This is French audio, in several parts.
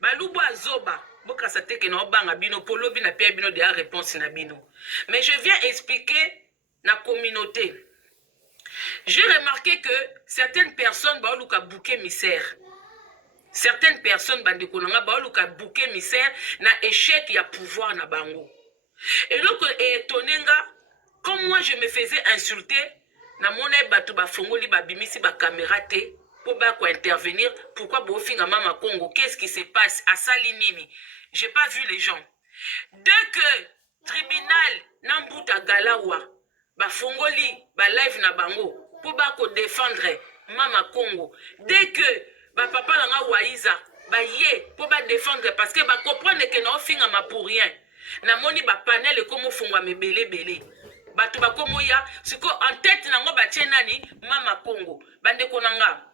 Balubo azoba. Boka sa teke na obanga bino. Polo bina pia bino de la réponse na bino. Mais je viens expliquer la communauté. J'ai remarqué que certaines personnes baoluka bouquet misère. Certaines personnes bandekonanga baoluka bouquet misère na échec ya pouvoir na bango. Et donc étonnenga comme moi je me faisais insulter na mona batu ba fongoli ba bimisi ba caméra té pour ba ko intervenir pourquoi bofinga mama Congo qu'est-ce qui se passe à Salinini j'ai pas vu les gens dès que tribunal nambuta galawa ba fongoli ba live na bango pour ba ko défendre mama Congo dès que ba papa langa waiza ba ye pour ba défendre parce que ba comprendre que na ofinga ma pour rien na moni ba panel comme fongwa mebele belé batu bakomo ya siko en tête nango batie nani mama Congo bande konanga.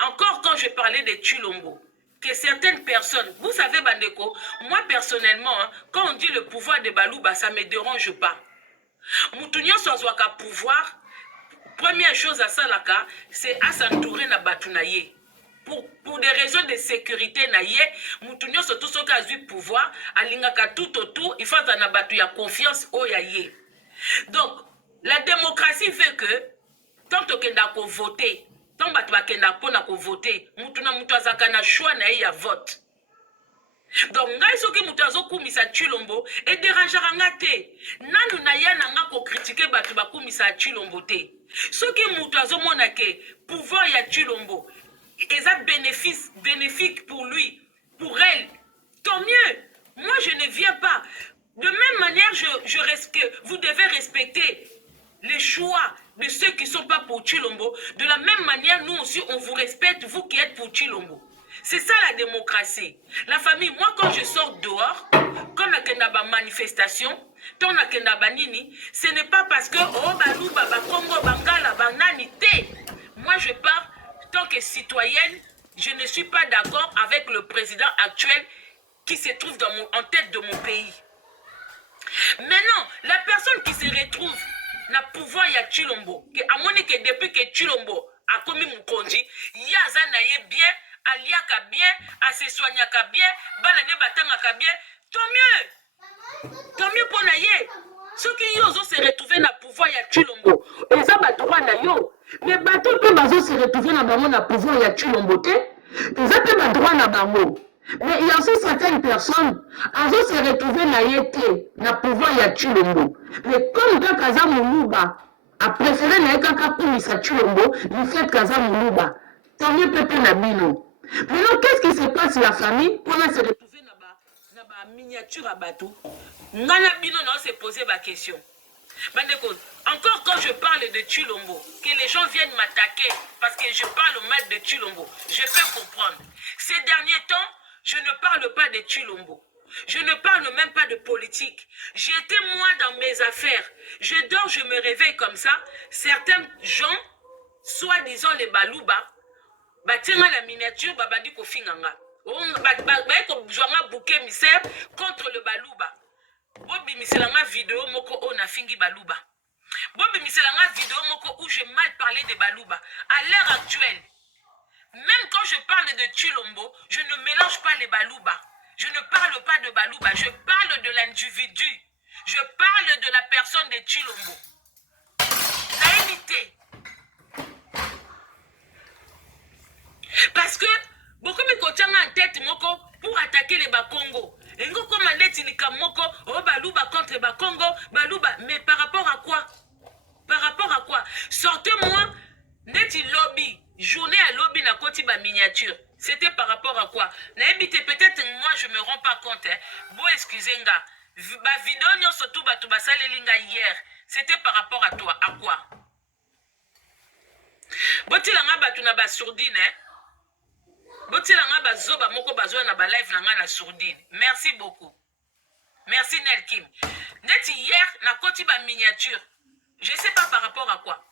Encore quand je parlais de Tshilombo que certaines personnes vous savez bandeko moi personnellement hein, quand on dit le pouvoir de Balouba ça me dérange pas mutunyo sozwaka pouvoir première chose à salaka c'est à s'entourer na batu na ye pour des raisons de sécurité na ye mutunyo surtout ce cas du pouvoir alingaka tout autour il faut na batu ya confiance o ya ye. Donc, la démocratie fait que tant que tu voter, tant que tu voter, tu as choix na vote. Donc, si tu as Tshilombo, et dérangera ngate. Nanu na ya na nga ko critiquer batu ba kumisa Tshilombo te. Ce qui mutazo monake pouvoir ya Tshilombo, et bénéfique pour lui, pour elle. Tant mieux. Moi, je ne viens pas. De même manière, vous devez respecter les choix de ceux qui ne sont pas pour Tshilombo. De la même manière, nous aussi, on vous respecte, vous qui êtes pour Tshilombo. C'est ça la démocratie. La famille, moi, quand je sors dehors, quand on a une manifestation, quand on a une nini, ce n'est pas parce que, oh, Balou, Baba, Congo, Bangala, Banani, té. Moi, je pars, tant que citoyenne, je ne suis pas d'accord avec le président actuel qui se trouve en tête de mon pays. Maintenant, la personne qui se retrouve na pouvoir ya Tshilombo, à mon que depuis que Tshilombo a commis mon conduit, yaza na ye bien, aliaka bien, a se soignaka bien, banane batangaka bien, tant mieux pour na ye. Ceux qui osent se retrouver na pouvoir ya Tshilombo, ils ont droit na yo. Mais bateau peut se retrouver na pouvoir ya Tshilombo te, ils ont droit na bango. Mais il y a aussi certaines personnes qui se retrouver na yete na pouvoir ya Tshilombo. Mais comme quand Kaza Moulouba a préféré na kaka kumisa Tshilombo, du fait Kaza Moulouba, tant mieux peut na bino. Maintenant, qu'est-ce qui se passe la famille pour se retrouver na ba miniature à bateau? Ngana bino na se poser ma question. Encore quand je parle de Tshilombo, que les gens viennent m'attaquer parce que je parle mal de Tshilombo, je peux comprendre. Ces derniers temps, je ne parle pas de Tshilombo. Je ne parle même pas de politique. J'étais moi dans mes affaires. Je dors, je me réveille comme ça. Certains gens, soi-disant les Balouba, batinga la miniature, babandi ko finganga. Ko jouanga bouquet misère contre le Balouba. Bobi miselanga vidéo moko on a fingi Balouba. Bobi miselanga vidéo moko où j'ai mal parlé de Balouba. À l'heure actuelle, même quand je parle de Tshilombo, je ne mélange pas les Balouba. Je ne parle pas de Balouba, je parle de l'individu. Je parle de la personne de Tshilombo. Naïveté. Parce que beaucoup me coachent en tête moko pour attaquer les Bakongo. Et nous comme moko, oh Balouba contre Bakongo, Balouba. Mais par rapport à quoi? Par rapport à quoi? Sortez-moi neti lobby. Journée à lobby na koti ba miniature. C'était par rapport à quoi? Naébite peut-être moi je me rends pas compte. Hein. Bon excusez-nga. Ba vidéo nyo surtout ba tu linga hier. C'était par rapport à toi. À quoi? Boti langa ba tu na ba sourdine. Hein? Boti langa ba zoba moko ba zo na ba live langa na sourdine. Merci beaucoup. Merci Nelkim. Neti hier na koti ba miniature. Je sais pas par rapport à quoi.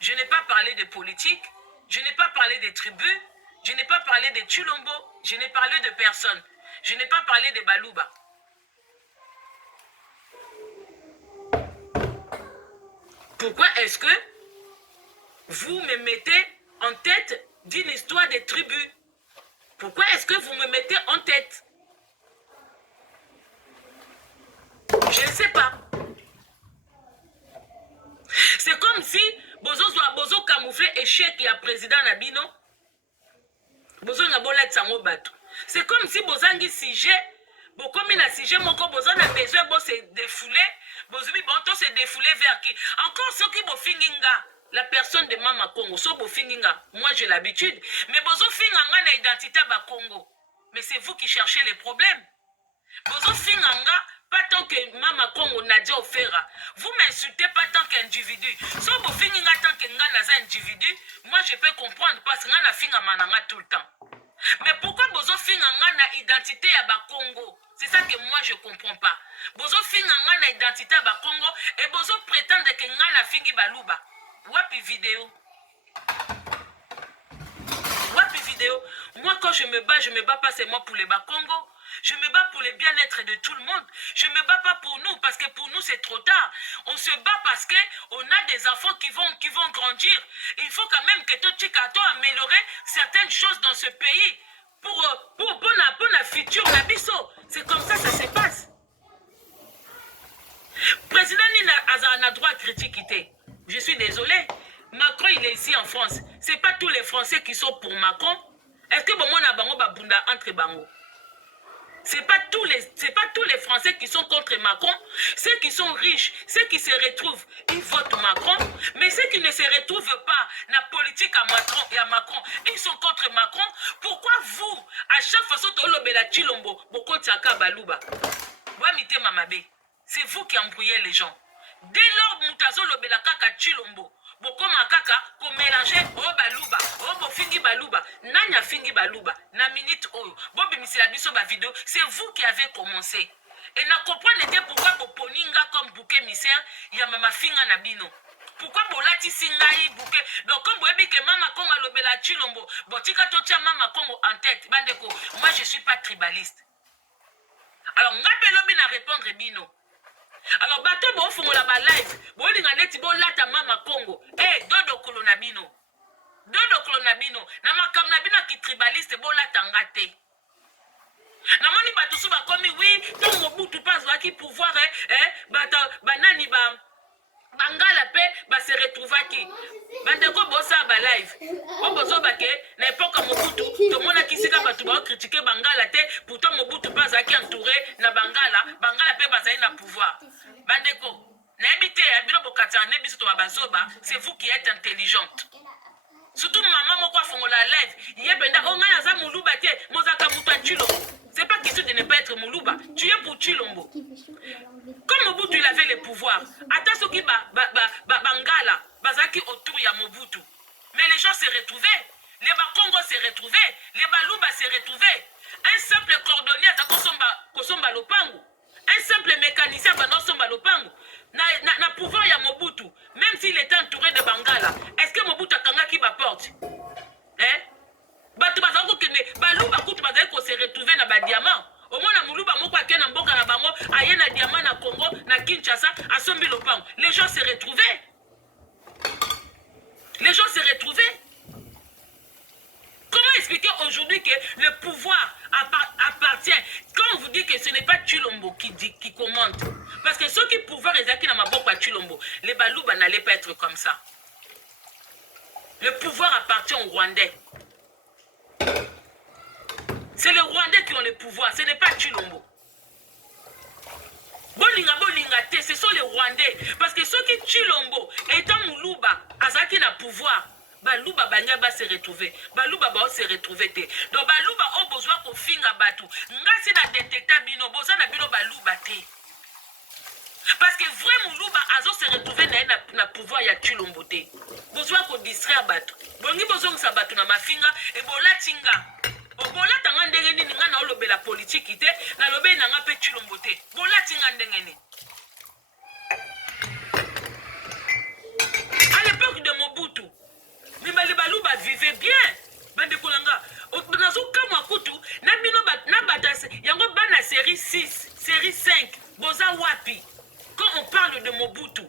Je n'ai pas parlé de politique. Je n'ai pas parlé des tribus, je n'ai pas parlé de Tshilombo, je n'ai parlé de personne. Je n'ai pas parlé de Balouba. Pourquoi est-ce que vous me mettez en tête d'une histoire de tribus? Pourquoi est-ce que vous me mettez en tête? Je ne sais pas. C'est comme si bozo camouflé échec ya président Nabino. Bozo na bolet sango bato. C'est comme si bozangi sujet, bokomi na sujet moko bozo na besoin bo se défouler, bozo bi bonto se défouler vers qui? Encore ceux qui bo finginga, la personne de Mama Congo, so bo finginga. Moi j'ai l'habitude, mais bozo finganga na identité ba Congo. Mais c'est vous qui cherchez les problèmes. Bozo finganga pas tant que Mama Congo Nadia Ofera. Vous m'insultez pas tant qu'individu. Si vous finissez tant que nga naza individu, moi je peux comprendre parce que nga na finga mananga tout le temps. Mais pourquoi bozo finga nga na identité ya ba Congo? C'est ça que moi je comprends pas. Bozo finga nga na identité ya ba Congo et bozo prétendre que nga na fingi baluba. Wapi vidéo? Wapi vidéo? Moi quand je me bats pas seulement pour les Bakongo. Je me bats pour le bien-être de tout le monde. Je ne me bats pas pour nous, parce que pour nous, c'est trop tard. On se bat parce qu'on a des enfants qui vont grandir. Il faut quand même que tout Tchikato améliorer certaines choses dans ce pays pour la future Nabiso. C'est comme ça se passe. Président Nina a droit à critiquer. Je suis désolé. Macron, il est ici en France. Ce n'est pas tous les Français qui sont pour Macron. Est-ce que bon, on a bango babunda entre bango? C'est pas tous les Français qui sont contre Macron. Ceux qui sont riches, ceux qui se retrouvent, ils votent Macron. Mais ceux qui ne se retrouvent pas dans la politique à Macron, ils sont contre Macron. Pourquoi vous, à chaque fois, c'est vous qui embrouillez les gens. Dès lors, Moutazo Lobela Kaka Chilombo, Bokoma Kaka, ko mélanger o baluba, o bofingi baluba, nanya fingi baluba, na minute oyo, bobi misila biso ba vidéo, c'est vous qui avez commencé. Et na comprenez pourquoi boponinga comme bouquet misère, ya mama finga na bino. Pourquoi bolati singai bouquet? Donc comme boebi que Mama Congo Lobela Chilombo, botika totia Mama Congo en tête, bandeko, moi je suis pas tribaliste. Alors ngabe lobi na répondre bino. Alors bato bo fongola ba live bo linga neti bo lata Mama Congo dodo kolonabino na makam na bino ki tribaliste bo lata ngate na moni bato su ba komi oui donc Mobutu pas qui pouvoir bata banani ba bangala pe ba se retrouver qui bandeko bosa ba live o bozo bake na époque Mobutu to mona kisika bato ba critiquer bangala te pourtant Mobutu pas qui entouré na bangala pe bazali na pouvoir. Bandeko, c'est vous qui êtes intelligente. Surtout maman moko fongola live, yebenda onga yaza muluba te, mozaka muta Chilombo. C'est pas question de ne pas être muluba, tu es pour Chilombo. Comme Mobutu il avait le pouvoir, ata soki bangala, bazaki autour ya Mobutu. Mais les gens se retrouvaient, les Bakongo se retrouvaient, les Baluba se retrouvaient. Un simple cordonnier à Kosomba Lopango. Un simple mécanicien Banosomba Lopango. Na pouvoir ya Mobutu, même s'il était entouré de Bangala, est-ce que Mobutu a kanga qui porte? Batu bazako kene, Baluba kutu bazako se retrouver na ba diamant. Au moins na Muluba moko akena mboka na bango, aye na diamant na Congo, na Kinshasa, à Sombi Lopango. Les gens se retrouvaient. Les gens se retrouvaient. Comment expliquer aujourd'hui que le pouvoir appartient, quand on vous dit que ce n'est pas Chilombo qui commande? Parce que ceux qui pouvoir ezaki na maboko à Chilombo, les Baluba n'allaient pas être comme ça. Le pouvoir appartient aux Rwandais. C'est les Rwandais qui ont le pouvoir, ce n'est pas Chilombo. Bolinga ce sont les Rwandais. Parce que ceux qui Chilombo, étant Muluba, azaki na pouvoir, Baluba banya ba se retrouver. Baluba ba se retrouver te. Donc Baluba o besoin ko finga batu. Ngasi na détecta bino boza na bino Baluba te. Parce que vrai Muluba azo se retrouver na pouvoir ya Chilombo te. Besoin ko distraire batu. Bongi besoin sa batu na mafinga e bolatinga. Obola tanga ndenge nini nga na olobela politique te na lobe na nga pe Chilombo te. Bolatinga ndenge nini. À l'époque de Mobutu, mais les Baluba vivaient bien. Bande kolanga. Nazo kama kutu na bino na batase yango bana série 6, série 5, boza wapi. Quand on parle de Mobutu,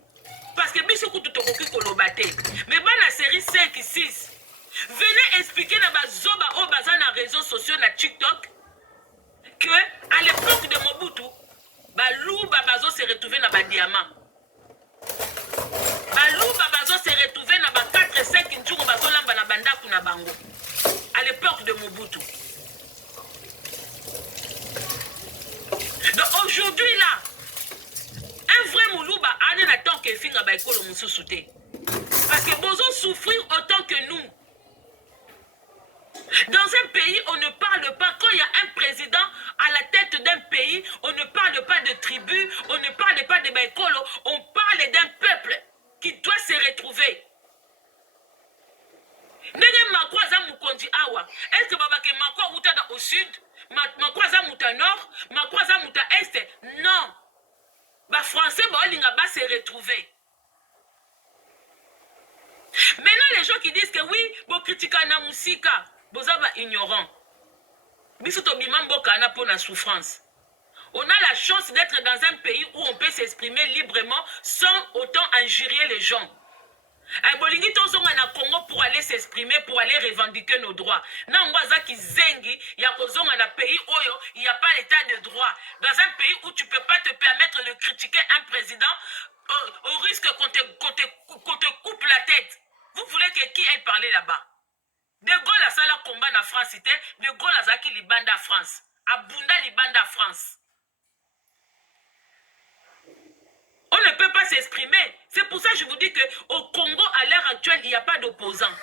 parce que biso kutu tokoki kolobate. Mais bana série 5 6. Venez expliquer na bazoba o bazana réseaux sociaux na diamant. Baluba bazo se retrouver na ba 4-5 njugo bazo lamba na bandaku na bango. À l'époque de Mobutu. Donc aujourd'hui là, un vrai Moulouba a n'attend que finga ba ekolo mususu te. Parce que bozo souffrir autant que nous. Dans un pays, on ne parle pas, quand il y a un président à la tête d'un pays, on ne parle pas de tribu, on ne parle pas de baïkolo, on parle d'un peuple qui doit se retrouver. Ndenge makwa za mukonzi awa, est-ce que babake makwa uta au sud, makwa za muta nord, makwa za muta est? Non. Ba français ba linga ba se retrouver. Maintenant les gens qui disent que oui, bo critika na musika, bozaba ignorant. Bisoto bimamboka na pour la souffrance. On a la chance d'être dans un pays où on peut s'exprimer librement sans autant injurier les gens. Bolingi tozonga na Congo pour aller s'exprimer, pour aller revendiquer nos droits. Na ngwaza ki zengi ya kozonga na pays oyo, il n'y a pas l'état de droit. Dans un pays où tu peux pas te permettre de critiquer un président au risque qu'on te coupe la tête. Vous voulez que qui aille parler là-bas? De Gaulle a ça la combat na France, c'était De Gaulle a zaki libanda France. Abunda libanda France. On ne peut pas s'exprimer. C'est pour ça que je vous dis qu'au Congo, à l'heure actuelle, il n'y a pas d'opposants.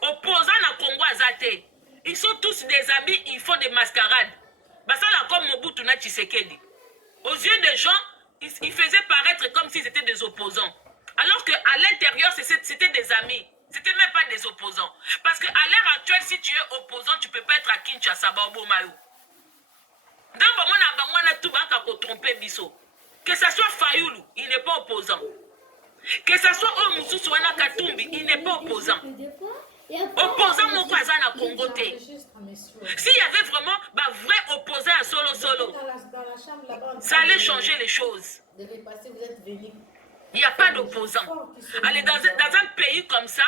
Opposants na Congo azate. Ils sont tous des amis, ils font des mascarades. Basala comme Mobutu na Tshisekedi. Aux yeux des gens, ils faisaient paraître comme s'ils étaient des opposants. Alors qu'à l'intérieur, c'était des amis. C'était même pas des opposants. Parce qu'à l'heure actuelle, si tu es opposant, tu ne peux pas être à Kinshasa, Baobomayo. Que ce soit Fayoulou, il n'est pas opposant. Que ce soit Omususu Wana Katumbi, il n'est pas opposant. Opposant mon cousin à Congo. S'il y avait vraiment un vrai opposant à Solo, ça allait changer les choses. Il n'y a pas d'opposant. Allez, dans un pays comme ça,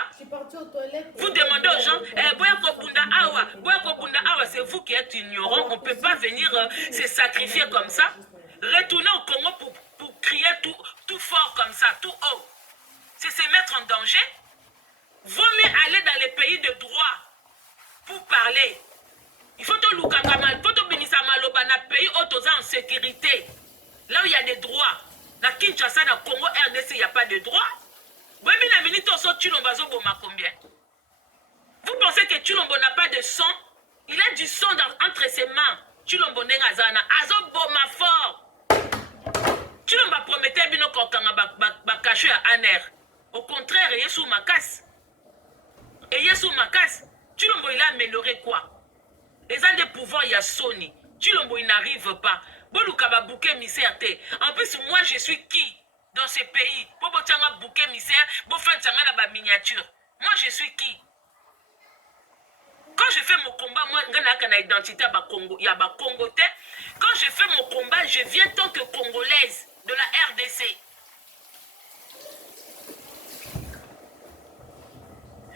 vous demandez aux gens, c'est vous qui êtes ignorants, on ne peut pas venir se sacrifier comme ça. Retourner au Congo pour crier tout fort comme ça, tout haut. C'est se mettre en danger. Vaut mieux aller dans les pays de droit pour parler. Il faut tout l'oukakama, il faut tout bénir Maloba, dans pays en sécurité. Là où il y a des droits. Dans Kinshasa, dans Congo, RDC, il n'y a pas de droits. Vous pensez que Chulombo n'a pas de sang? Il a du sang entre ses mains. Chulombo Nengazana. Azo Boma fort. Chulombo promettait bino kokanga caché à Aner. Au contraire, Yesu Makas. Et Yesu Makas, Chulombo il a amélioré quoi? Les ans de pouvoir, il y a Sony. Chulombo il n'arrive pas. Bolukaba bouquet misère. En plus, moi je suis qui dans ce pays? Bobo tanga bouquet misère, bofa tanga na ba miniature. Moi je suis qui? Quand je fais mon combat, moi, je n'ai identité à Congo. Il y a Congotais. Quand je fais mon combat, je viens tant que congolaise de la RDC.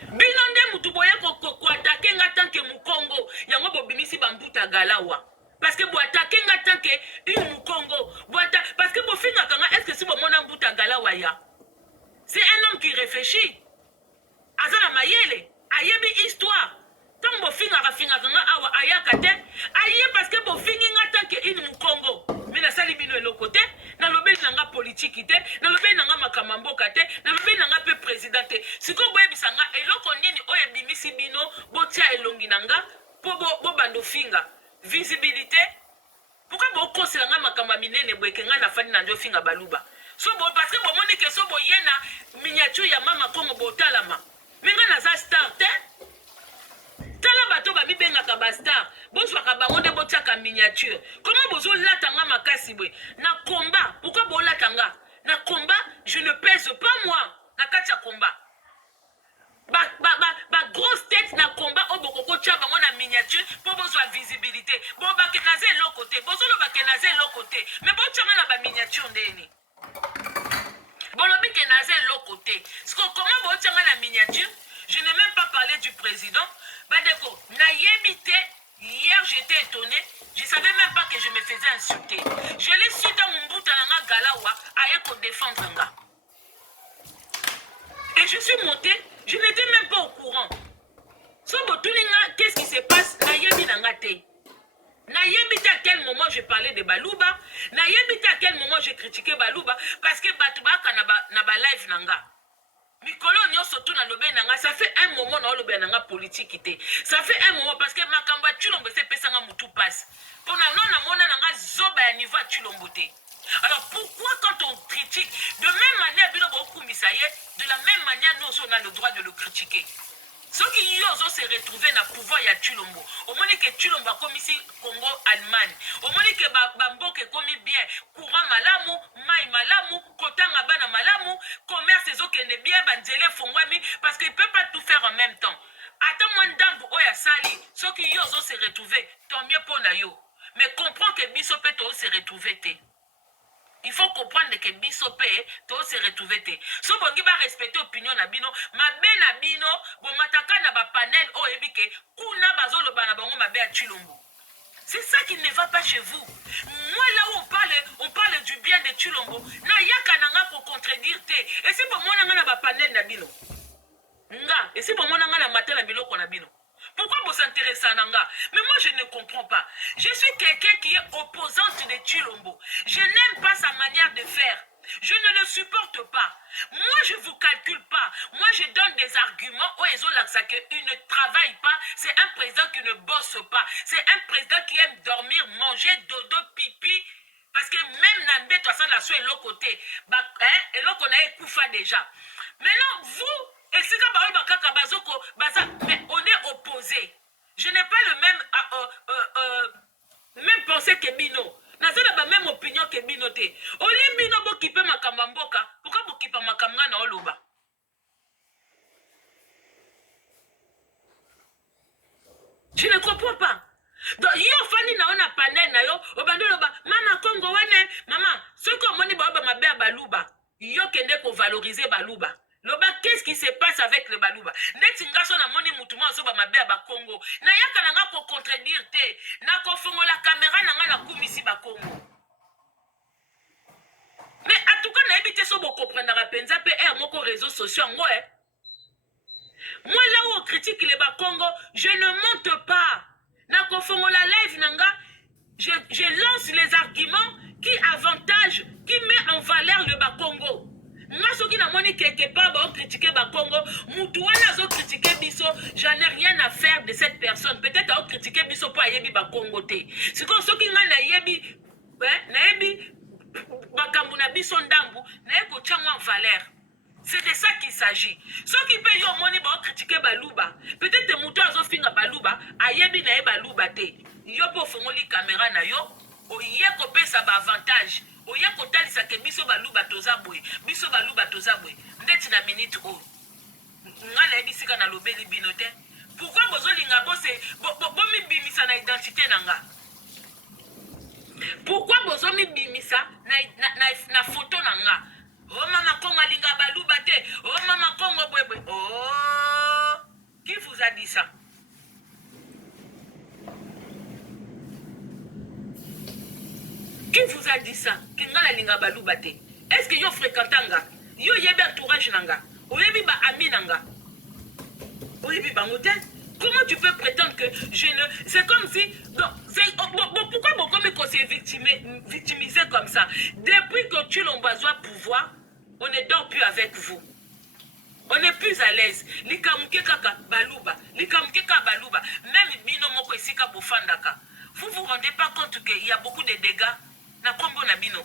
Binonde mutuboye ko attaquer nga tant que Mukongo. Yango bobimisi bambuta galawa. Parce que vous attaquez nga tant que une Mukongo. Parce que vous finga kanga est-ce que si vous mona mbuta galawa ya? C'est un homme qui réfléchit. Azana mayele, ayebi histoire. Tant que finga kanga awa ayakate, aye parce que vous finga nga tant que une Mukongo. Mais na sali bino elokote, na lobe nanga politique ite, na lobe nanga makamambo kate, na lobe nanga pe présidenté. Siko boye bisanga eloko nini oye bimisi bino botia elongi nanga po bo bando finga. Visibilité. Pourquoi vous conseillez nga makamba minene boye nga na fani na ndio finga baluba? So bo parce que bo moni que so bo yena miniature ya mama Kongo botalama. Menga na za star te. Tala bato ba bibenga ka ba star. Bonsoir ka bango de botiaka miniature. Comment bozo latanga makasi boye? Na combat, pourquoi bo latanga? Na combat, je ne pèse pas moi. Na katia combat. Ba grosse tête na combat au bokoko tia bango na miniature pour besoin visibilité. Bon ba kenaze l'autre côté, bozo lo ba kenaze l'autre côté. Mais bon tia na ba miniature ndeni. Bon lo bi kenaze l'autre côté. Comment bo tia na miniature? Je n'ai même pas parlé du président. Badeko, na yebité. Hier, j'étais étonné. Je ne savais même pas que je me faisais insulter. Je l'ai su dans mon bout à la galawa, à pour défendre un gars. Et je suis montée, je n'étais même pas au courant. Qu'est-ce qui se passe? Nayebite à quel moment je parlais de Balouba, nayebite à quel moment j'ai critiqué Balouba, parce que Batubaka na ba live nanga. Mikolo nyonso tu na lobe nanga, ça fait un moment na lobe nanga politique ité. Ça fait un moment parce que makamba Tshilombo se pesanga mutu passe. Pour na non na mona nanga zoba ya niveau Tshilombo té. Alors pourquoi quand on critique de même manière bino beaucoup misaye, de la même manière nous on a le droit de le critiquer. Ceux qui osent se retrouver dans le pouvoir ya Tshilombo. Au moment que Tshilombo a commis ici Congo Allemagne. Au moment que Bamboke a commis bien courant malamu, mai malamu, kotanga bana malamu, commerce ezo kende bien banzele fongwami parce qu'il peut pas tout faire en même temps. Attends moi ndambu oya sali, ceux qui osent se retrouver, tant mieux pour na yo. Mais comprends que biso peut se retrouver té. Il faut comprendre que Bissopé, to se retrouver. Si vous voulez respecter l'opinion na bino, ma ben na bino, bon mataka na ba panel o ebike, kuna bazolo bana bango ma be a Tshilombo. C'est ça qui ne va pas chez vous. Moi là où on parle du bien de Tshilombo, na yaka nanga pour contredire te. Et c'est pour moi na ba panel na bino. Nga, et c'est pour moi na matin na bilo ko na bino. Pourquoi vous s'intéressez à Nanga? Mais moi, je ne comprends pas. Je suis quelqu'un qui est opposante de Tshilombo. Je n'aime pas sa manière de faire. Je ne le supporte pas. Moi, je ne vous calcule pas. Moi, je donne des arguments où ils ont l'accent qu'il ne travaille pas. C'est un président qui ne bosse pas. C'est un président qui aime dormir, manger, dodo, pipi. Parce que même Nambe, toi, ça, la soie est l'autre côté. Et l'autre, on a écoufa déjà. Maintenant, vous, et si mais on est opposés. Je n'ai pas le même pensée que Bino. Je n'ai pas la même opinion que Bino. Oli Bino bo kipe makamba mboka. Pourquoi bo kipe makamba na oloba? Je ne comprends pas. Donc, yo fani na ona panel na yo, obando loba, mama Congo wane, maman, ce qu'on moni ba ma be baluba, yo kende ko valoriser baluba. Loba, qu'est-ce qui se passe avec le baluba? Neti ngaso na moni mutuma zo ba mabe ba Congo. Na yaka na nga ko contredire te, na ko fongo la caméra na nga na kumisi ba Congo. Mais en tout cas na ebité so bo comprendre la penza pe moko réseaux sociaux ngo eh. Moi là où on critique les ba Congo, je ne monte pas. Na ko fongo la live nanga, je lance les arguments qui avantagent, qui met en valeur le ba Congo. Moi, ce qui n'a pas quelque part, on critique le Congo. Moutouana a critiqué Bisso. J'en ai rien à faire de cette personne. Peut-être on critiqué Bisso pour Ayebi Congo. C'est comme ceux qui n'ont Ayebi, Nayebi, Bakambuna Bisso Ndambu, Nayebi Tchangwa en valeur. C'est de ça qu'il s'agit. Ceux qui payent au money pour critiquer Balouba. Peut-être que Moutou a fait Balouba, Ayebi Naye Balouba. Yo pour faire les caméras na yo, oye kopé ça ba avantage. Oye kotalisa ke biso baluba tozabwe biso baluba tozabwe ndeti na minute o ngala ebisika na lobeli binote pourquoi bozolinga bose bomi bimisa na identité nanga pourquoi bozomi bimisa na photo nanga oh mama Kongo linga baluba te oh mama Kongo bwebwe oh qui vous a dit ça? Qui vous a dit ça? Est-ce que yo fréquentanga? Yo yebe entourage nanga? Oyebi ba ami nanga? Oyebi ba motel? Comment tu peux prétendre que je ne... C'est comme si... Non, pourquoi beaucoup me s'est victimisé comme ça? Depuis que Tshilombo a pouvoir, on ne dort plus avec vous. On est plus à l'aise. Likamuke kaka baluba. Likamuke kaka baluba. Même bino moko esika bofandaka. Vous vous rendez pas compte qu'il y a beaucoup de dégâts? Na kombo na bino.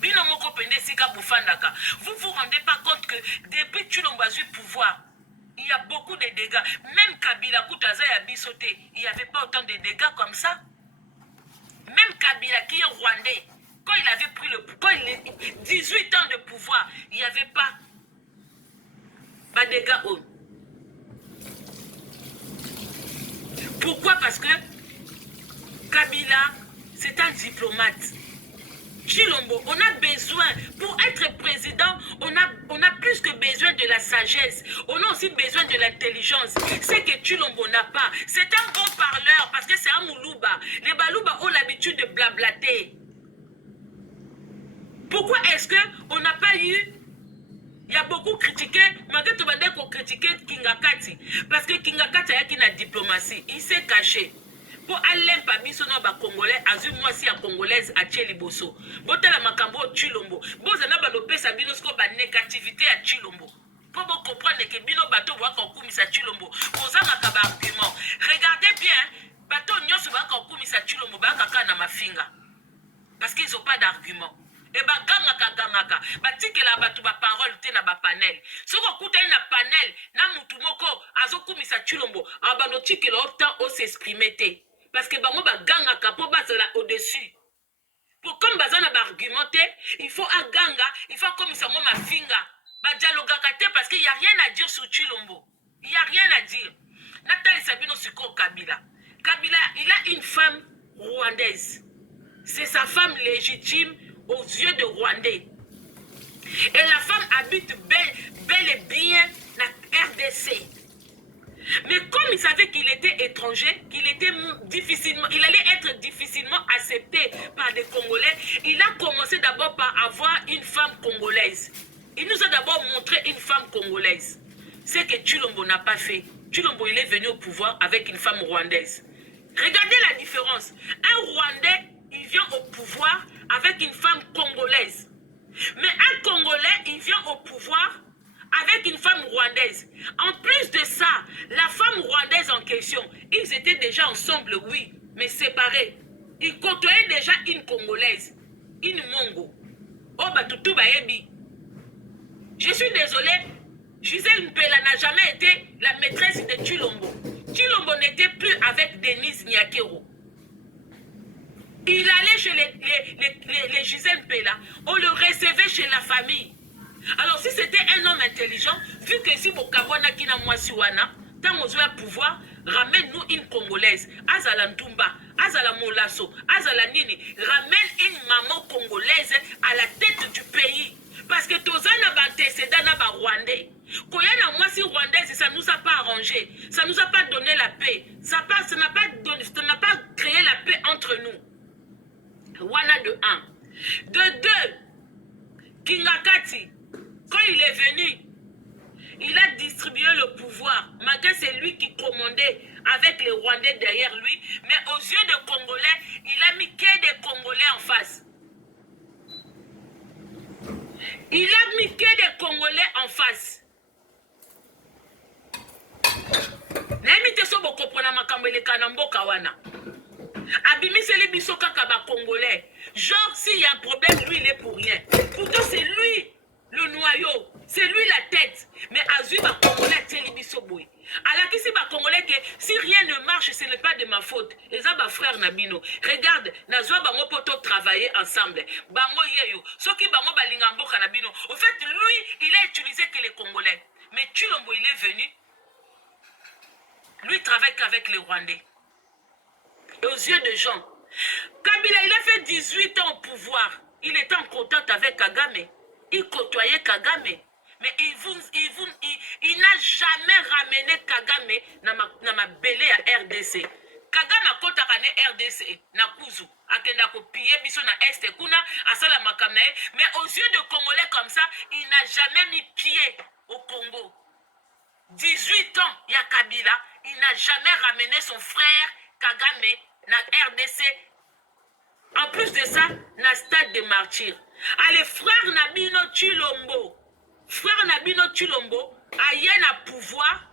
Bino moko pende sika bufandaka. Vous vous rendez pas compte que depuis Tshilombo a eu pouvoir, il y a beaucoup de dégâts. Même Kabila Koutaza ya bisoté, il n'y avait pas autant de dégâts comme ça. Même Kabila qui est rwandais, quand il avait pris quand il a 18 ans de pouvoir, il n'y avait pas de dégâts hauts. Pourquoi? Parce que Kabila, c'est un diplomate. Tshilombo, on a besoin, pour être président, on a plus que besoin de la sagesse. On a aussi besoin de l'intelligence. C'est que Tshilombo n'a pas. C'est un bon parleur, parce que c'est un Moulouba. Les Balouba ont l'habitude de blablater. Pourquoi est-ce qu'on n'a pas eu... Il y a beaucoup critiqué, malgré tout le monde critiqué Kingakati. Parce que Kingakati a une diplomatie. Il s'est caché. Pour aller pas biso no ba congolais, azu moi si a congolaise a Tcheli Bosso. Botela makambo Chilombo. Bozana ba lopesa bino sko ba négativité à Chilombo. Pour vous comprendre que bino bateau wa kokumisa Chilombo. Bozanga ka ba argument. Regardez bien, bateau nyoso ba kokumisa Chilombo ba kaka na mafinga. Parce qu'ils n'ont pas d'argument. Et bah gangaka batikela batu ba parole te na ba panel soko kuta na panel na mutu moko azokumisa Chilombo abano tikela opta o s'exprimer te parce que bango ba gangaka po bazala au-dessus pour comme bazana ba argumenter il faut aganga il faut komisa mo mafinga ba dialogaka te parce qu'il y a rien à dire sur Chilombo, il y a rien à dire. Nathalie Sabino Siko Kabila il a une femme rwandaise, c'est sa femme légitime aux yeux de Rwandais. Et la femme habite bel et bien dans RDC. Mais comme il savait qu'il était étranger, qu'il était difficilement, il allait être difficilement accepté par des Congolais, il a commencé d'abord par avoir une femme congolaise. Il nous a d'abord montré une femme congolaise. C'est que Chilombo n'a pas fait. Chilombo, il est venu au pouvoir avec une femme rwandaise. Regardez la différence. Un Rwandais, il vient au pouvoir avec une femme congolaise. Mais un Congolais, il vient au pouvoir avec une femme rwandaise. En plus de ça, la femme rwandaise en question, ils étaient déjà ensemble, oui, mais séparés. Ils côtoyaient déjà une Congolaise, une Mongo. Oh, Batutu Baebi. Je suis désolé, Gisèle Mpela n'a jamais été la maîtresse de Chilombo. Chilombo n'était plus avec Denise Nyakero. Il allait chez les Gisèle Mpela, on le recevait chez la famille. Alors si c'était un homme intelligent, vu que si Bokabwana Kina Mwasiwana, tant on a pouvoir, ramène-nous une Congolaise, Azala Ntumba, Azala Molasso, Azala Nini, ramène une maman congolaise à la tête du pays. Parce que Tozana Bantécéda n'a pas Rwandais. Koyana Mwasi Rwandaise, ça ne nous a pas arrangé, ça ne nous a pas donné la paix, ça n'a pas créé la paix entre nous. Wana de 1. De 2, Kingakati, quand il est venu, il a distribué le pouvoir. Malgré c'est lui qui commandait avec les Rwandais derrière lui. Mais aux yeux des Congolais, il a mis que des Congolais en face. Il a mis que des Congolais en face. N'imite so boko pona makambele kanambo kawana. Abimiseli biso kaka ba Congolais. Genre s'il y a un problème, lui il est pour rien. Pourtant c'est lui le noyau, c'est lui la tête. Mais Azu ba Congolais teli biso boy. Alors que si ba Congolais que si rien ne marche, ce n'est pas de ma faute. Et ça ba frère Nabino. Regarde, nazwa bango poto travailler ensemble. Bango yeyo. Soki bango balinga mboka Nabino. Au fait, lui, il a utilisé que les Congolais. Mais Chilombo il est venu. Lui travaille qu'avec les Rwandais. Et aux yeux de gens. Kabila, il a fait 18 ans au pouvoir. Il était en contact avec Kagame. Il côtoyait Kagame. Mais il n'a jamais ramené Kagame dans ma belé à RDC. Kagame a côtoyé RDC, na Kuzu. Akenda ko piller biso na Est kuna, asala makamna. Mais aux yeux de Congolais comme ça, il n'a jamais mis pied au Congo. 18 ans, il y a Kabila. Il n'a jamais ramené son frère Kagame na RDC. En plus de ça, na stade de martyrs. Allez, frère Nabino Chilombo. Frère Nabino Chilombo a eu un pouvoir.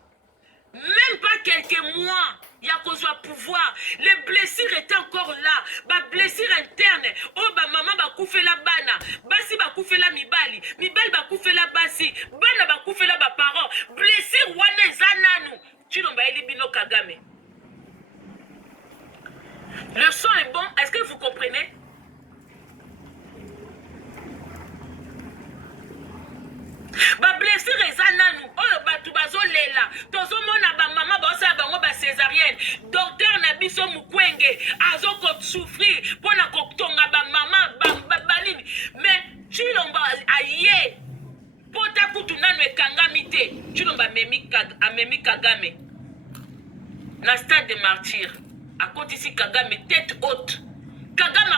Même pas quelques mois, il y a qu'on soit pouvoir. Les blessures étaient encore là. Ba blessure interne. Oh, ba maman ba koufé la bana. Basi ba koufé la mibali. Mibali ba koufé la basi. Bana ba koufé la ba parent. Blessure wane zananu. Chilomba Elibino Kagame. Le son est bon. Est-ce que vous comprenez? Ba blessure ezananu. Oh, batu bazo lela. Tozo mona ba mama ba osa bango ba césarienne. Docteur Nabiso Mukwenge azo ko souffrir pona ko tonga ba mama ba banini. Mais Chilomba aye. Pota kutu nanu ekangami te. Chilomba amemi Kagame. Na stade de martyrs. À côté ici Kagame tête haute. Kagame